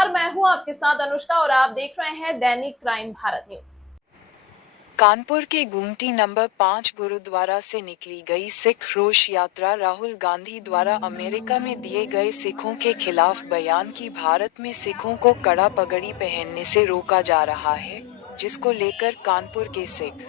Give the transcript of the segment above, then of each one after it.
नमस्कार, मैं हूं आपके साथ अनुष्का और आप देख रहे हैं दैनिक क्राइम भारत न्यूज। कानपुर के गुमटी नंबर 5 गुरुद्वारा से निकली गई सिख रोष यात्रा राहुल गांधी द्वारा अमेरिका में दिए गए सिखों के खिलाफ बयान की भारत में सिखों को कड़ा पगड़ी पहनने से रोका जा रहा है, जिसको लेकर कानपुर के सिख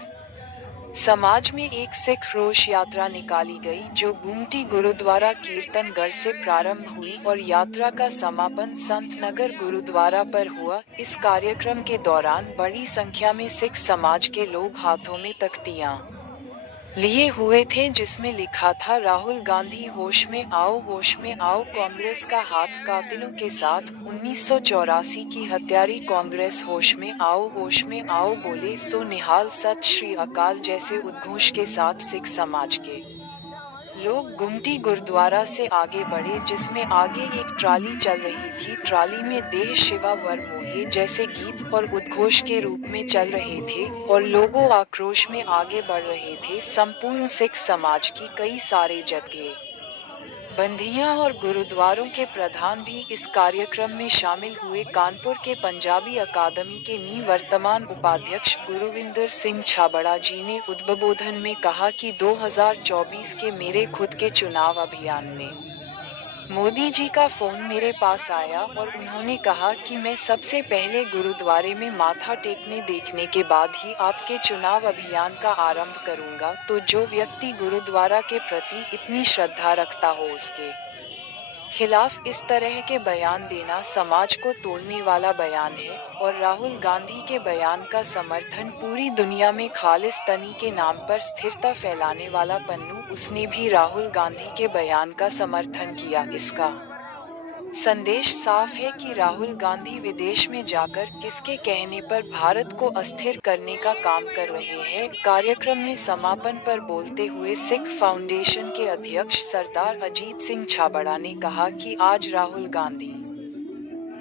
समाज में एक सिख रोष यात्रा निकाली गई, जो गुमटी गुरुद्वारा कीर्तनगढ़ से प्रारंभ हुई और यात्रा का समापन संत नगर गुरुद्वारा पर हुआ। इस कार्यक्रम के दौरान बड़ी संख्या में सिख समाज के लोग हाथों में तख्तियां लिए हुए थे, जिसमें लिखा था राहुल गांधी होश में आओ, कांग्रेस का हाथ कातिलों के साथ, 1984 की हत्यारी कांग्रेस होश में आओ, बोले सो निहाल, सत श्री अकाल जैसे उद्घोष के साथ सिख समाज के लोग गुमटी गुरुद्वारा से आगे बढ़े, जिसमें आगे एक ट्राली चल रही थी। ट्राली में देह शिवा वर मोहे जैसे गीत और उद्घोष के रूप में चल रहे थे और लोगों आक्रोश में आगे बढ़ रहे थे। संपूर्ण सिख समाज की कई सारे जत्थे बंदियां और गुरुद्वारों के प्रधान भी इस कार्यक्रम में शामिल हुए। कानपुर के पंजाबी अकादमी के निवर्तमान उपाध्यक्ष गुरुविंदर सिंह छाबड़ा जी ने उद्बोधन में कहा कि 2024 के मेरे खुद के चुनाव अभियान में मोदी जी का फोन मेरे पास आया और उन्होंने कहा कि मैं सबसे पहले गुरुद्वारे में माथा टेकने देखने के बाद ही आपके चुनाव अभियान का आरंभ करूंगा। तो जो व्यक्ति गुरुद्वारा के प्रति इतनी श्रद्धा रखता हो, उसके खिलाफ इस तरह के बयान देना समाज को तोड़ने वाला बयान है। और राहुल गांधी के बयान का समर्थन पूरी दुनिया में खालिस्तानी के नाम पर स्थिरता फैलाने वाला पन्नू, उसने भी राहुल गांधी के बयान का समर्थन किया। इसका संदेश साफ है कि राहुल गांधी विदेश में जाकर किसके कहने पर भारत को अस्थिर करने का काम कर रहे हैं। कार्यक्रम में समापन पर बोलते हुए सिख फाउंडेशन के अध्यक्ष सरदार अजीत सिंह छाबड़ा ने कहा कि आज राहुल गांधी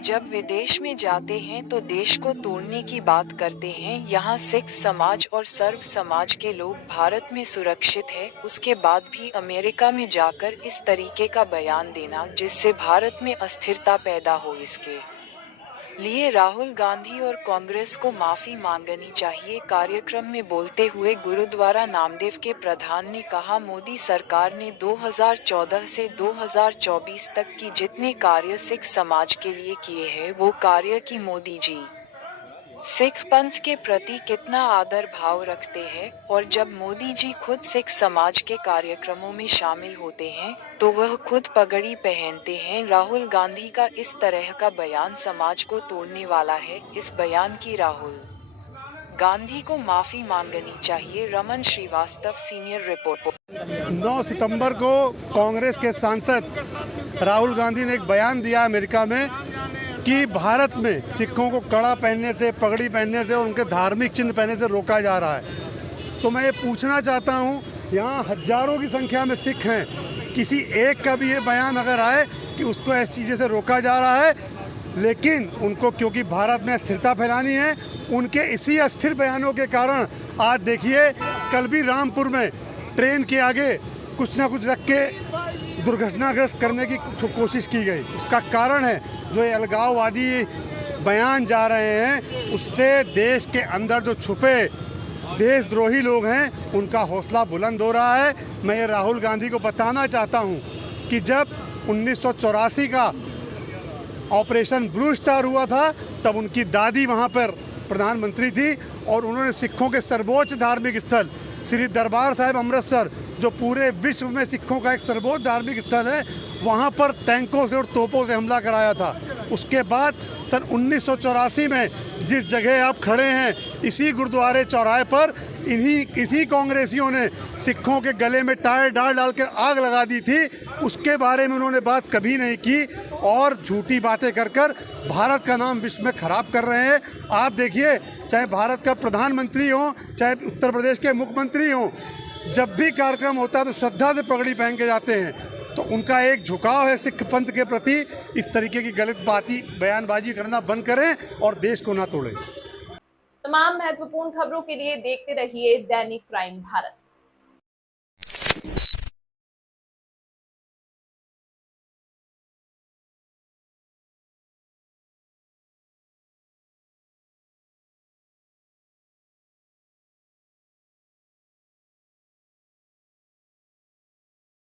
जब विदेश में जाते हैं तो देश को तोड़ने की बात करते हैं। यहाँ सिख समाज और सर्व समाज के लोग भारत में सुरक्षित है, उसके बाद भी अमेरिका में जाकर इस तरीके का बयान देना जिससे भारत में अस्थिरता पैदा हो, इसके लिए राहुल गांधी और कांग्रेस को माफी मांगनी चाहिए। कार्यक्रम में बोलते हुए गुरुद्वारा नामदेव के प्रधान ने कहा, मोदी सरकार ने 2014 से 2024 तक की जितने कार्य सिख समाज के लिए किए हैं, वो कार्य की मोदी जी सिख पंथ के प्रति कितना आदर भाव रखते हैं। और जब मोदी जी खुद सिख समाज के कार्यक्रमों में शामिल होते हैं तो वह खुद पगड़ी पहनते हैं। राहुल गांधी का इस तरह का बयान समाज को तोड़ने वाला है। इस बयान की राहुल गांधी को माफी मांगनी चाहिए। Raman Srivastava, senior reporter. 9 सितंबर को कांग्रेस के सांसद राहुल गांधी ने एक बयान दिया अमेरिका में कि भारत में सिखों को कड़ा पहनने से, पगड़ी पहनने से और उनके धार्मिक चिन्ह पहनने से रोका जा रहा है। तो मैं ये पूछना चाहता हूँ, यहाँ हजारों की संख्या में सिख हैं, किसी एक का भी ये बयान अगर आए कि उसको ऐसी चीज़ों से रोका जा रहा है, लेकिन उनको क्योंकि भारत में स्थिरता फैलानी है, उनके इसी अस्थिर बयानों के कारण आज देखिए कल भी रामपुर में ट्रेन के आगे कुछ ना कुछ रख के दुर्घटनाग्रस्त करने की कोशिश की गई। उसका कारण है जो ये अलगाववादी बयान जा रहे हैं, उससे देश के अंदर जो छुपे देशद्रोही लोग हैं उनका हौसला बुलंद हो रहा है। मैं ये राहुल गांधी को बताना चाहता हूँ कि जब 1984 का ऑपरेशन ब्लू स्टार हुआ था, तब उनकी दादी वहाँ पर प्रधानमंत्री थी और उन्होंने सिखों के सर्वोच्च धार्मिक स्थल श्री दरबार साहिब अमृतसर, जो पूरे विश्व में सिखों का एक सर्वोच्च धार्मिक स्थल है, वहाँ पर टैंकों से और तोपों से हमला कराया था। उसके बाद सन 1984 में जिस जगह आप खड़े हैं, इसी गुरुद्वारे चौराहे पर इसी कांग्रेसियों ने सिखों के गले में टायर डाल कर आग लगा दी थी। उसके बारे में उन्होंने बात कभी नहीं की और झूठी बातें कर भारत का नाम विश्व में खराब कर रहे हैं। आप देखिए, चाहे भारत का प्रधानमंत्री हो, चाहे उत्तर प्रदेश के मुख्यमंत्री हो, जब भी कार्यक्रम होता है तो श्रद्धा से पगड़ी पहन के जाते हैं। तो उनका एक झुकाव है सिख पंथ के प्रति। इस तरीके की गलत बयानबाजी करना बंद करें और देश को ना तोड़ें। तमाम महत्वपूर्ण खबरों के लिए देखते रहिए दैनिक क्राइम भारत।